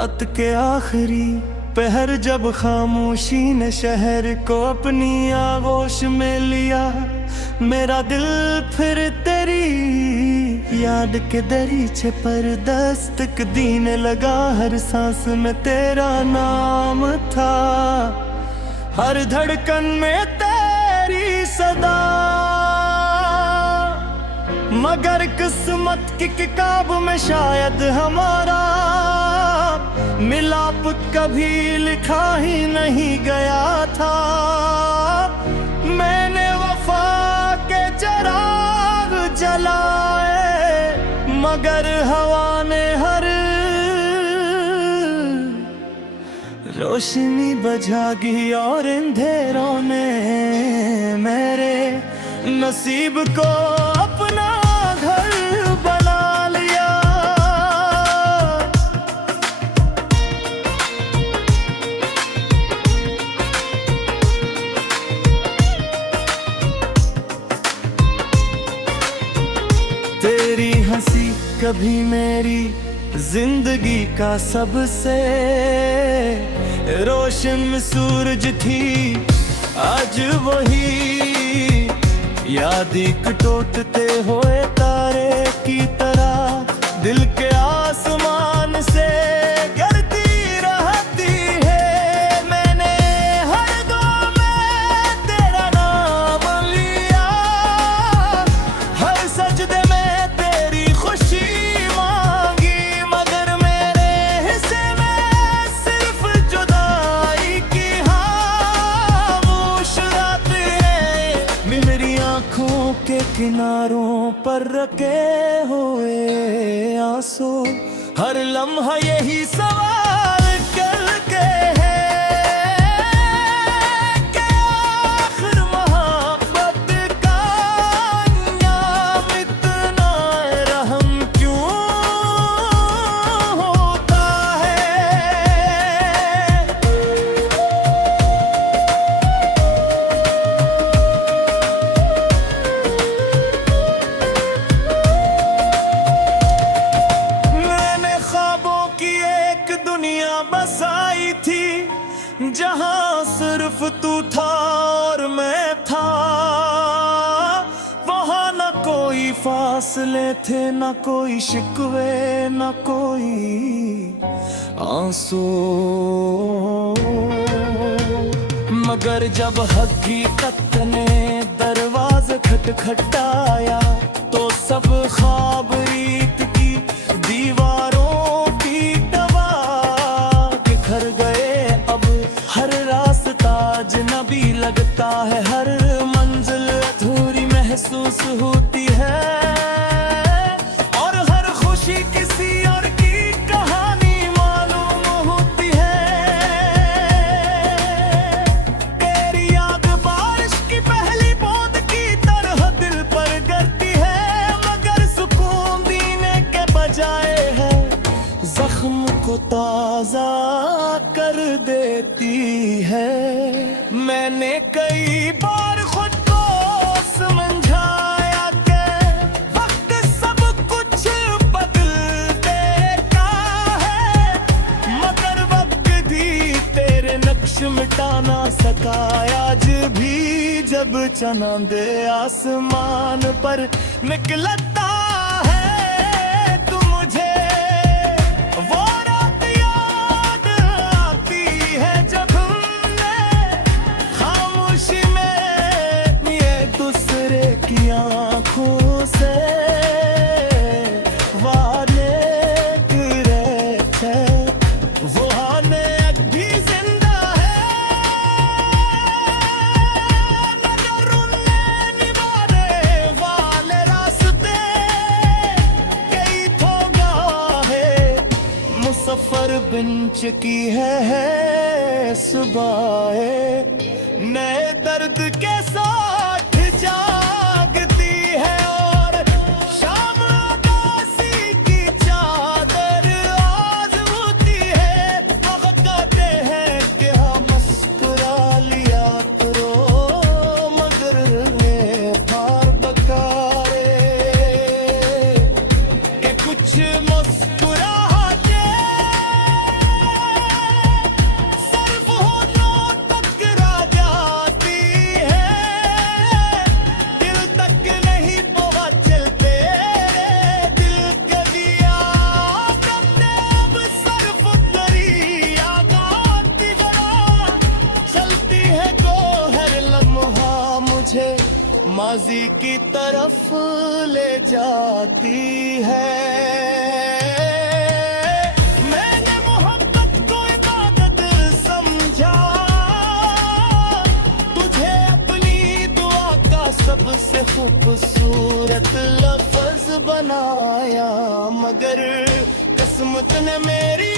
रात के आखिरी पहर जब खामोशी ने शहर को अपनी आगोश में लिया, मेरा दिल फिर तेरी याद के दरीचे पर दस्तक देने लगा। हर सांस में तेरा नाम था, हर धड़कन में तेरी सदा। मगर किस्मत की किताब में शायद हमारा मिलाप कभी लिखा ही नहीं गया था। मैंने वफा के चिराग जलाए, मगर हवा ने हर रोशनी बुझाई और अंधेरों ने मेरे नसीब को अपना घर बना लिया। तेरी हंसी कभी मेरी जिंदगी का सबसे रोशन सूरज थी, आज वही याद एक टूटते हुए तारे की तरह दिल के आसमान से गिरती रहती है। मैंने हर दम में तेरा नाम लिया, हर सजदे में तेरी खुशी मांगी, मगर मेरे हिस्से में सिर्फ जुदाई की खामोश रातें हैं। मेरी आँखों के किनारों पर रखे हुए आंसू हर लम्हा यही सवाल करके है कि आखिर मोहब्बत का अंजाम इतना रहम क्यों होता है। दुनिया बसाई थी जहां सिर्फ तू था और मैं था, वहां न कोई फासले थे, न कोई शिकवे, न कोई आंसू। मगर जब हकीकत ने दरवाज़ा खटखटाया तो सब ख्वाब रीत की दीवारों अजनबी लगता है, हर मंजिल अधूरी महसूस होती है, और हर खुशी किसी और की कहानी मालूम होती है। तेरी याद बारिश की पहली बूंद की तरह दिल पर गिरती है, मगर सुकून देने के बजाय है जख्म को ताजा कर देती है। मैंने कई बार खुद को समझाया कि वक्त सब कुछ बदल देता है, मगर वक्त भी तेरे नक्श मिटा ना सका। आज भी जब चांद आसमान पर निकलता है तो मुझे वो रात याद आती है जब खामोशी में एक दूसरे की आँखों से वादे करे थे, वो आने भी जिंदा है, मगर उन्हें निभाने वाले रास्ते कई थोड़ा है। मुसफर बिंच की है सुबह नए दर्द के साथ जागती है, और शाम उदासी की चादर आज होती है। वक्त कहते हैं कि हम मुस्कुरा लिया करो, मगर फार बकारे कि कुछ मुस्कुराहटे माजी की तरफ ले जाती है। मैंने मोहब्बत को इबादत समझा, तुझे अपनी दुआ का सबसे खूबसूरत लफ्ज बनाया, मगर किस्मत ने मेरी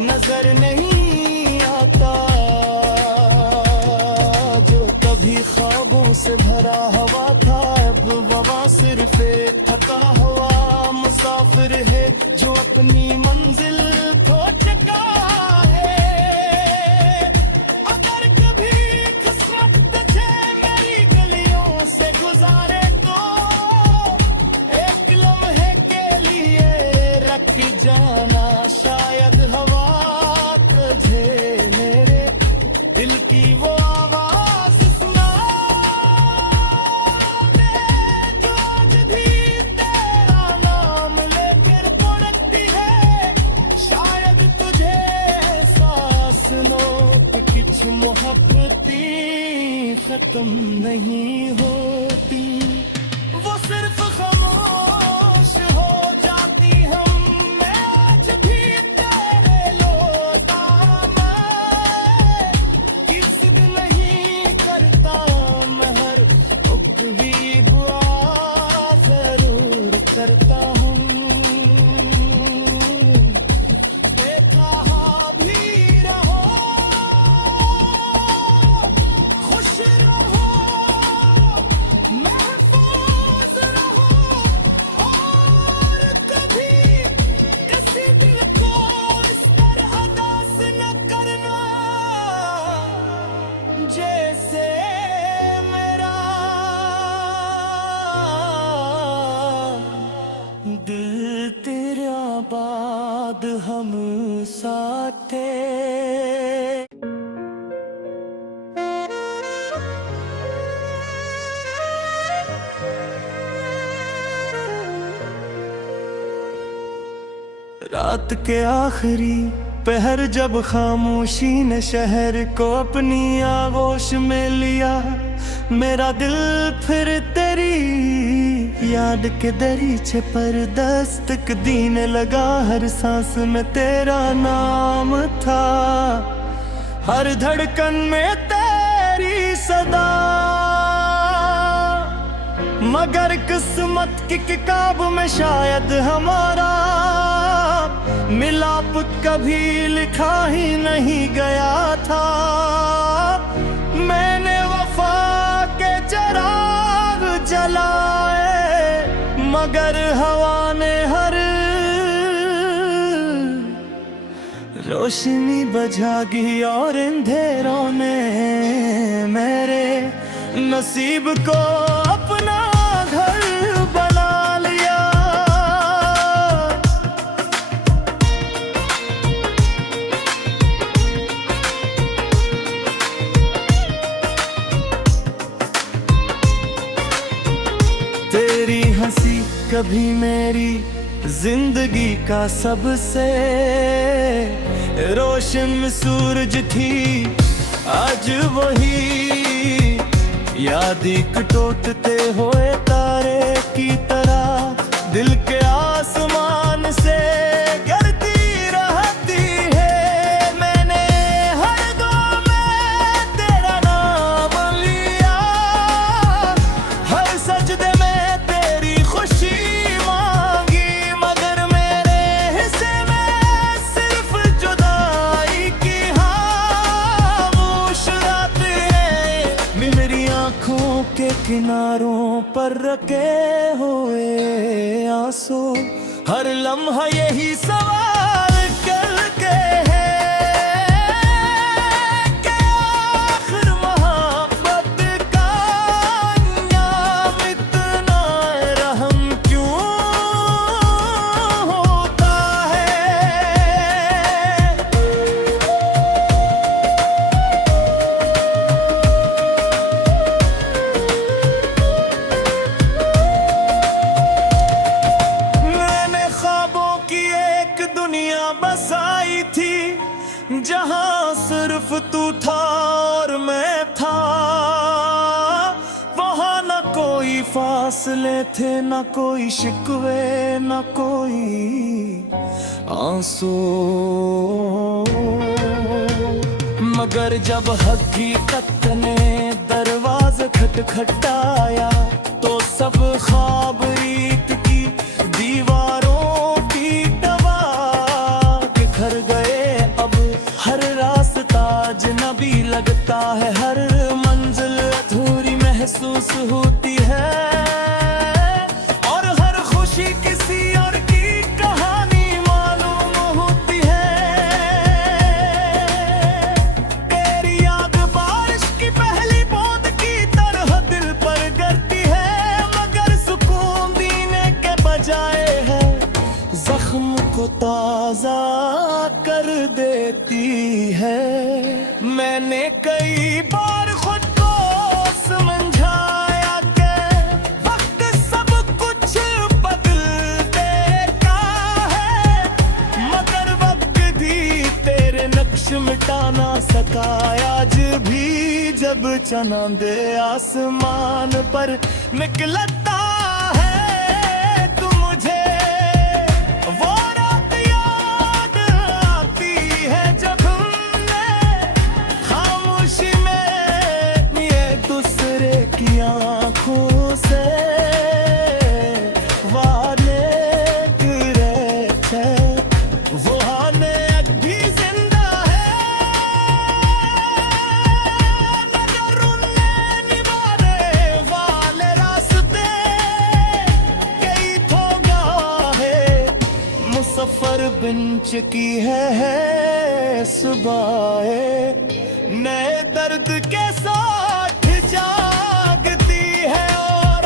नजर नहीं आता, जो कभी ख्वाबों से भरा हुआ था, अब वहाँ सिर्फ थका हुआ मुसाफिर है जो अपनी मंजिल खो चुका है। अगर कभी किस्मत तुझे मेरी गलियों से गुजारे तो एक लम्हे के लिए रख जाना, शायद हवा की वो आवाज सुना दे, जो आज भी तेरा नाम लेकर पड़ती है। शायद तुझे एहसास नो कि कुछ मोहब्बती खत्म नहीं होती, वो सिर्फ खामोश हो जाती। हम आज भी तेरे लोटा करता हूँ। बेकहा भी रहो, खुश रहो, महफूज रहो, और कभी किसी दिल को इस तरह उदास न करना, जैसे दिल तेरा बाद हम साथ थे। रात के आखिरी पहर जब खामोशी ने शहर को अपनी आगोश में लिया, मेरा दिल फिर तेरी याद के दरीचे पर दस्तक देने लगा। हर सांस में तेरा नाम था, हर धड़कन में तेरी सदा, मगर किस्मत की किताब में शायद हमारा मिलाप कभी लिखा ही नहीं गया था। मैंने वफा के चिराग जलाए, मगर हवा ने हर रोशनी बुझागी, और अंधेरों ने मेरे नसीब को अपना घर बना लिया। तेरी हंसी कभी मेरी जिंदगी का सबसे रोशन सूरज थी, आज वही याद एक टूटते हुए तारे की तरह दिल के आसमान से गिरती रहती है। मैंने हर दम में तेरा नाम लिया, हर सजदे में तेरी खुशी मांगी, मगर मेरे हिस्से में सिर्फ जुदाई की खामोश रातें हैं। मेरी आँखों के किनारों पर रखे हुए आंसू, हर लम्हा यही सवाल करके है कि आखिर मोहब्बत का अंजाम इतना रहम क्यों होता है। तरफ तू था और मैं था, वहां न कोई फासले थे, न कोई शिकवे, न कोई आंसू। मगर जब हकीकत ने दरवाज़ा खटखटाया तो सब ख्वाब ईद की दीवारों की दवा बिखर गए। अब हर रास्ता अजनबी लगता है, हर मंजिल अधूरी महसूस होती है, और हर खुशी किसी और की कहानी मालूम होती है। तेरी याद बारिश की पहली बूंद की तरह दिल पर गिरती है, मगर सुकून देने के बजाय है जख्म को ताजा कर देती है। मैंने कई बार खुद को समझाया कि वक्त सब कुछ बदल देता है, मगर वक्त भी तेरे नक्श मिटा ना सका। आज भी जब चांद आसमान पर निकलता है तू मुझे, वो रात याद आती है जब हमने खामोशी में एक दूसरे की आंखों से वादे करे थे। वो आने अब भी जिंदा है, मगर उनने निभाने वाले रास्ते कई थोड़ा है। मुसफर बिंच की है सुबह नए दर्द के साथ जागती है, और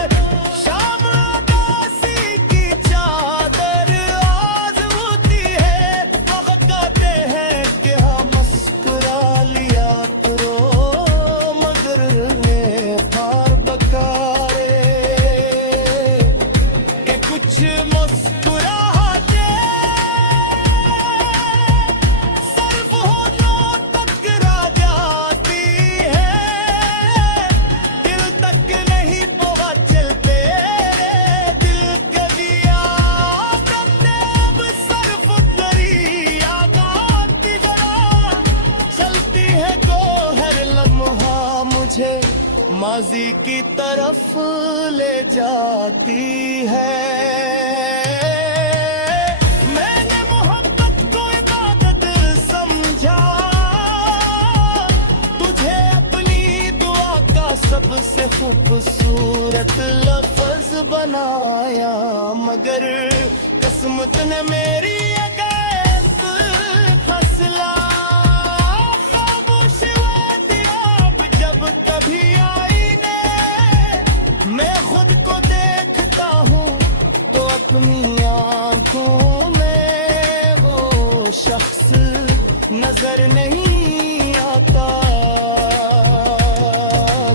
शाम उदासी की चादर आज होती है। वक्त कहते हैं कि हम मुस्कुरा लिया करो, मगर ये हार बकारे कि कुछ मुस्कुराहटे सिर्फ होठों तक रह जाती है, दिल तक नहीं पहुंचते। दिल के दिया करते अब सिर्फ दरिया गाती जरा चलती है तो हर लम्हा मुझे माजी की तरफ ले जाती है। मैंने मोहब्बत को इबादत समझा, तुझे अपनी दुआ का सबसे खूबसूरत लफ्ज बनाया, मगर किस्मत ने मेरी अगेंस्ट फैसला खामोश हुआ दिया। जब कभी आईने मैं खुद को देखता हूँ तो अपनी आंखों में वो शख्स नजर नहीं आता,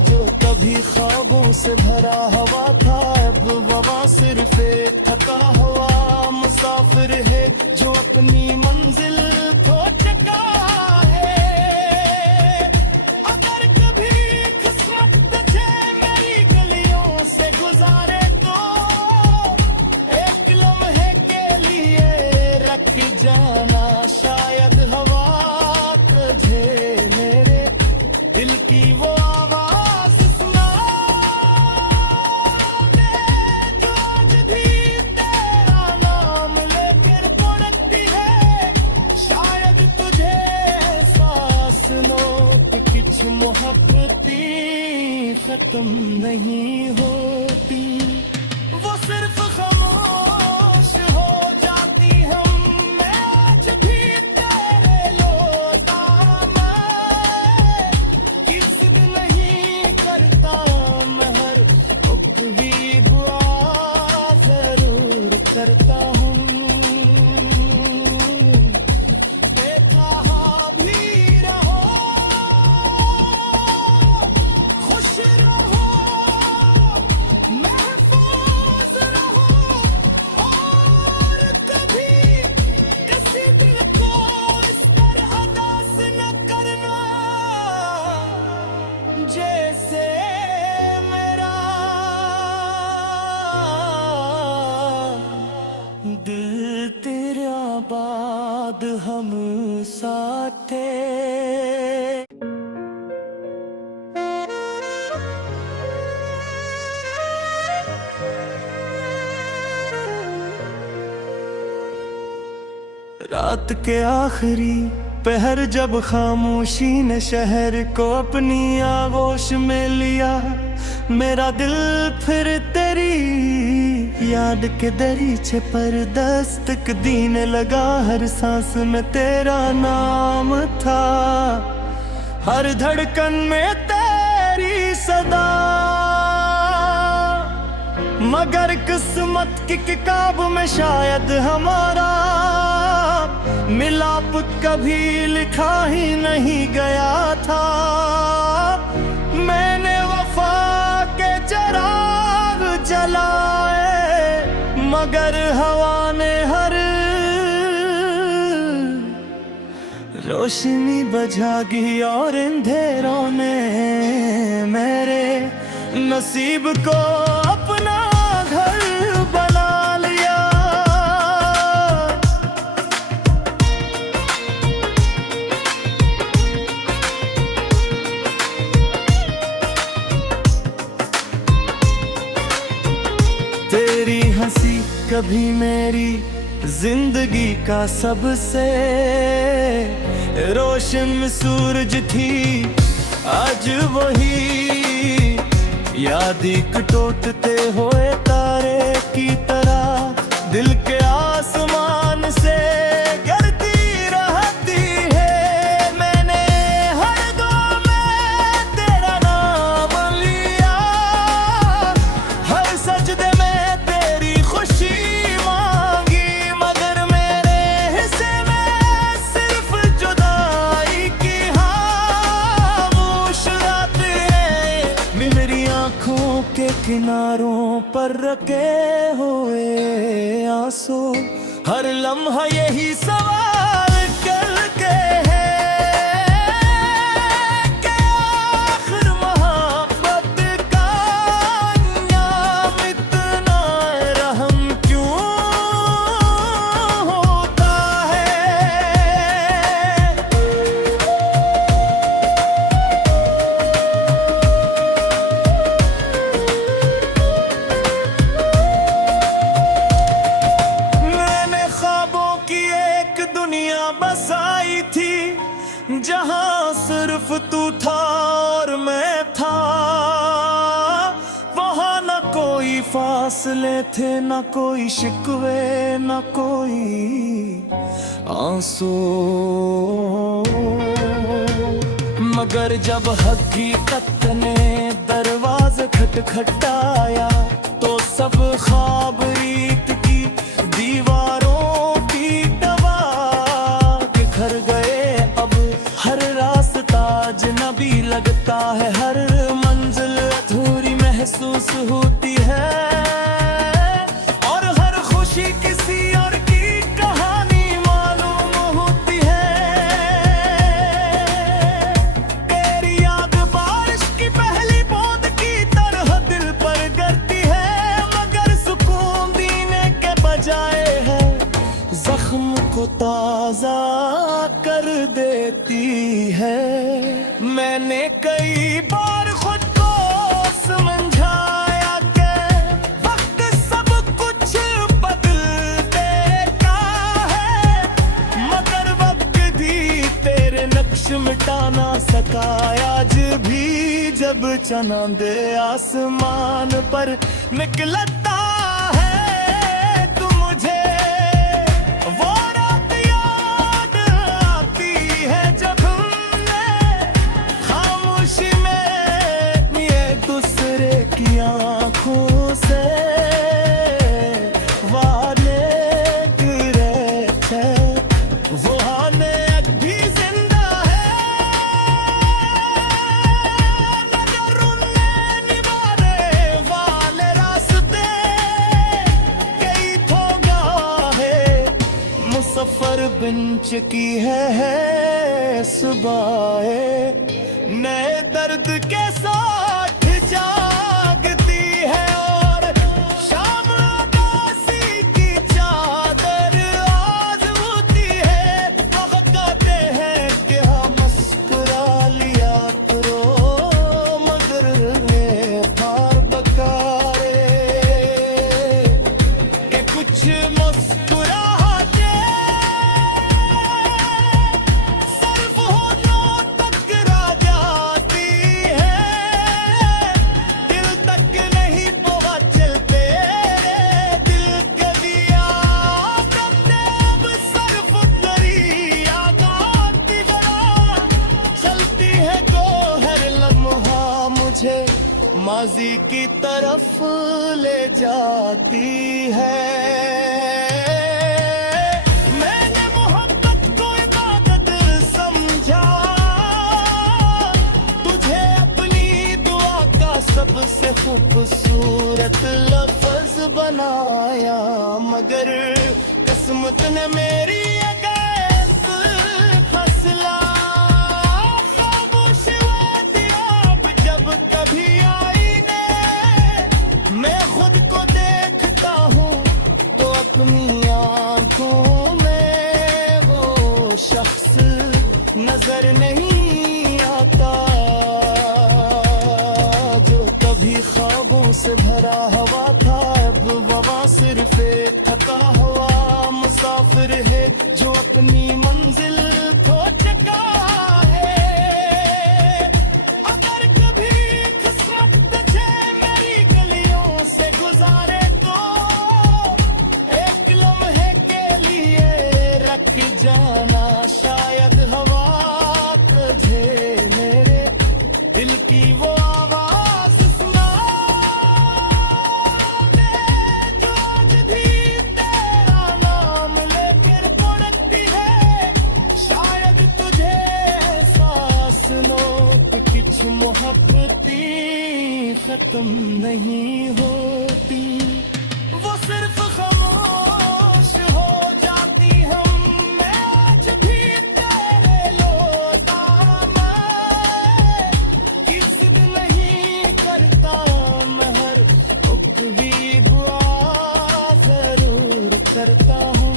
जो कभी ख्वाबों से भरा हुआ था। अब वहाँ सिर्फ एक थका हुआ मुसाफिर है, जो अपनी मंजिल खो चुका है। अगर कभी किस्मत तुझे मेरी गलियों से गुजारे तो एक लम्हे के लिए रख जाना, शायद हवा तुझे मेरे दिल की वो आवाज सुना दे, जो आज भी तेरा नाम लेकर पड़ती है। शायद तुझे एहसास नो कि कुछ मोहब्बती खत्म नहीं होती, वो सिर्फ खामोश हो जाती। हम आज भी तेरे लोटा मैं कि जिद नहीं करता, मैं हर भी दुआ जरूर करता हूँ। बेकहा भी रहो, खुश रहो, महफूज रहो, रात के आखिरी पहर जब खामोशी ने शहर को अपनी आगोश में लिया, मेरा दिल फिर तेरी याद के दरीचे पर दस्तक देने लगा। हर सांस में तेरा नाम था, हर धड़कन में तेरी सदा। मगर किस्मत की किताब में शायद हमारा मिलाप कभी लिखा ही नहीं गया था। मैंने वफा के चिराग जलाए, मगर हवा ने हर रोशनी बुझाई और अंधेरों ने मेरे नसीब को अपना घर बना लिया। तेरी हंसी कभी मेरी जिंदगी का सबसे रोशन सूरज थी, आज वही याद एक टूटते हुए तारे की तरह दिल के आसमान से गिरती रहती है। मैंने हर दम में तेरा नाम लिया, हर सजदे में तेरी खुशी मांगी, मगर मेरे हिस्से में सिर्फ जुदाई की खामोश रातें हैं। मेरी आँखों के किनारों पर रखे हुए आंसू हर लम्हा यही सवाल करके है कि आखिर मोहब्बत का अंजाम इतना रहम क्यों होता है। दुनिया बसाई थी जहां सिर्फ तू था और मैं था, वहां न कोई फासले थे, न कोई शिकवे, न कोई आंसू। मगर जब हकीकत ने दरवाज़ा खटखटाया तो सब ख्वाब रीत की दीवारों अजनबी लगता है, हर मंजिल अधूरी महसूस होती है, और हर खुशी किसी और की कहानी मालूम होती है। तेरी याद बारिश की पहली बूंद की तरह दिल पर गिरती है, मगर सुकून देने के बजाय है जख्म को ताजा कर देती है। मैंने कई बार खुद को समझाया कि वक्त सब कुछ बदल देता है, मगर वक्त भी तेरे नक्श मिटा ना सका। आज भी जब चांद आसमान पर निकलता है तो मुझे वो रात याद आती है जब खामोशी में एक दूसरे की आंखों से वादे करे थे, वो हाने अब भी जिंदा है, मगर उनने निभाने वाले रास्ते कई ठोगा है। मुसफर बिंच की है सुबह नए दर्द के साथ जागती है, और शाम उदासी की चादर आज होती है। वक्त कहते हैं कि हम मुस्कुरा लिया करो, मगर फार बकारे कि कुछ मुस्कुराहटे माजी की तरफ ले जाती है। मैंने मोहब्बत को इबादत समझा, तुझे अपनी दुआ का सबसे खूबसूरत लफ्ज बनाया, मगर किस्मत ने मेरी नजर नहीं आता, जो कभी ख्वाबों से भरा हुआ था, अब वहाँ सिर्फ एक थका हुआ मुसाफिर है जो अपनी मंजिल खो चुका है। अगर कभी किस्मत तुझे मेरी गलियों से गुजारे तो एक लम्हे के लिए रख जाना, शायद हवा दिल की वो आवाज सुना दे, जो आज भी तेरा नाम लेकर पड़ती है। शायद तुझे एहसास नो कि कुछ मोहब्बती खत्म नहीं होती, वो सिर्फ खामोश हो जाती। मैं आज भी तेरे लोटा करता हूँ,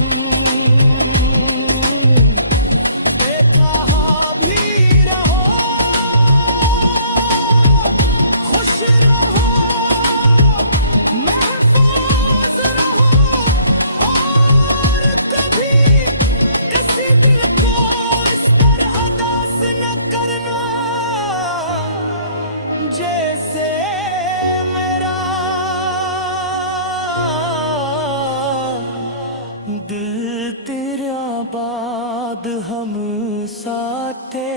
बेकहा भी रहो, खुश रहो, महफूज रहो, और कभी किसी दिल को इस पर उदास न करना, जैसे दिल तेरा बाद हम साथ थे।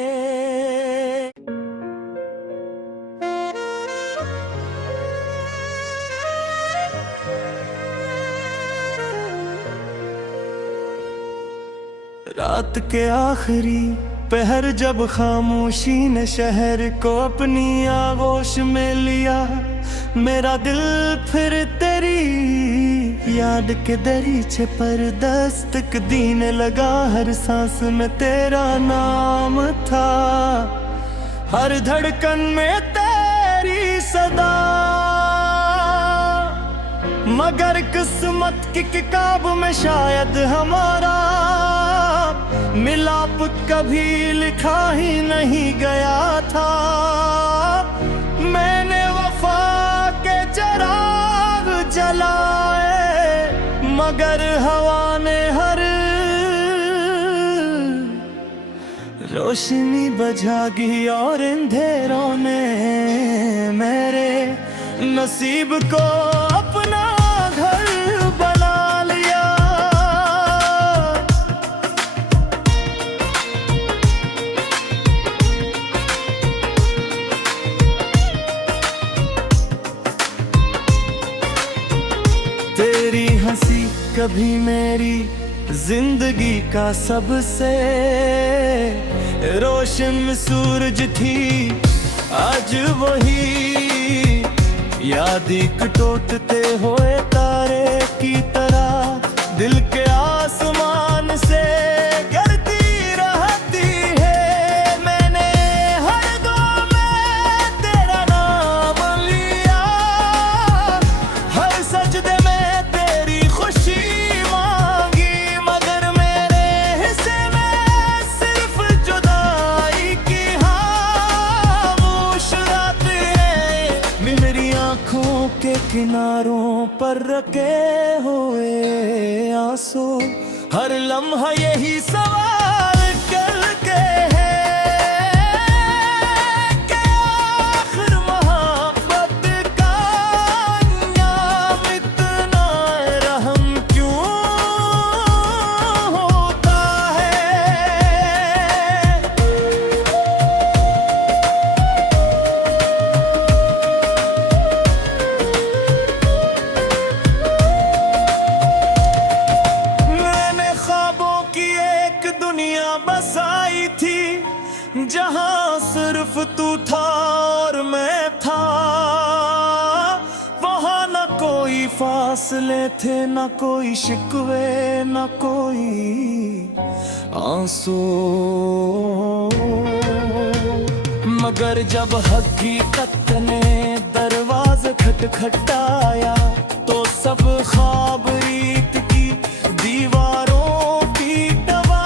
रात के आखिरी पहर जब खामोशी ने शहर को अपनी आगोश में लिया, मेरा दिल फिर तेरी याद के दरीचे पर दस्तक देने लगा। हर सांस में तेरा नाम था, हर धड़कन में तेरी सदा, मगर किस्मत की किताब में शायद हमारा मिलाप कभी लिखा ही नहीं गया था। मैंने वफा के चिराग जलाए, मगर हवा ने हर रोशनी बुझागी, और अंधेरों ने मेरे नसीब को अपना घर बना लिया। तेरी हंसी कभी मेरी जिंदगी का सबसे रोशन सूरज थी, आज वही याद एक टूटते हुए तारे की तरह दिल के आसमान से गिरती रहती है। मैंने हर दुआ में तेरा नाम लिया, हर सजदे में तेरी खुशी मांगी, मगर मेरे हिस्से में सिर्फ जुदाई की खामोश रात है। मेरी आँखों के किनारों पर रखे हुए आंसू, हर लम्हा यही सवाल करके है कि आखिर मोहब्बत का अंजाम इतना रहम क्यों होता है। तरफ तू था और मैं था, वहां न कोई फासले थे, न कोई शिकवे, न कोई आंसू। मगर जब हकीकत ने दरवाज़ा खटखटाया तो सब ख्वाब रीत की दीवारों की दवा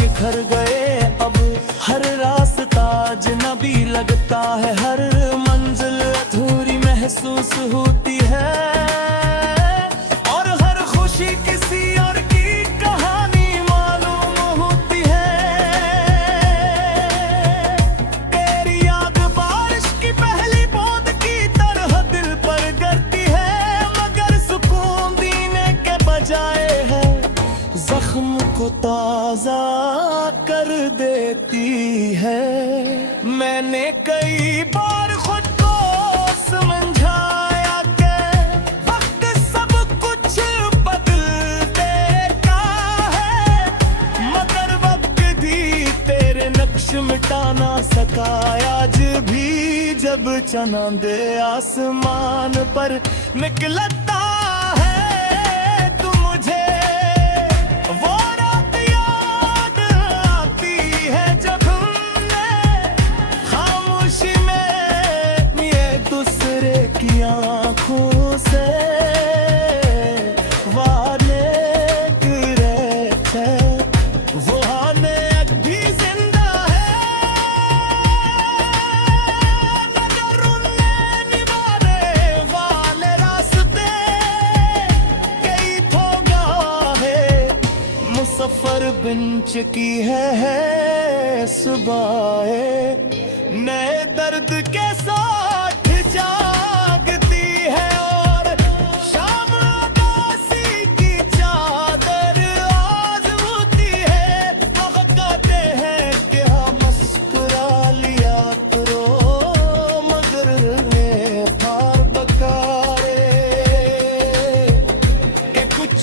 बिखर गए। अब हर रास्ता अजनबी लगता है, हर मंजिल अधूरी महसूस होती है, और हर खुशी किसी और की कहानी मालूम होती है। तेरी याद बारिश की पहली बूंद की तरह दिल पर गिरती है, मगर सुकून देने के बजाय है जख्म को ताजा कर देती है। मैंने कई बार खुद को समझाया कि वक्त सब कुछ बदल देता है, मगर वक्त भी तेरे नक्श मिटा ना सका। आज भी जब चांद आसमान पर निकलता है तो मुझे वो रात याद आती है जब हमने खामोशी में एक दूसरे की आंखों से वादे करे थे। वो आने अब भी जिंदा है, मगर उनने निभाने वाले रास्ते कई ठोगा है। मुसफर बिन चुकी है सुबह नए दर्द के साथ जागती है, और शाम उदासी की चादर आज होती है। वक्त कहते हैं कि हम मुस्कुरा लिया करो, मगर ने हार बकारे कि कुछ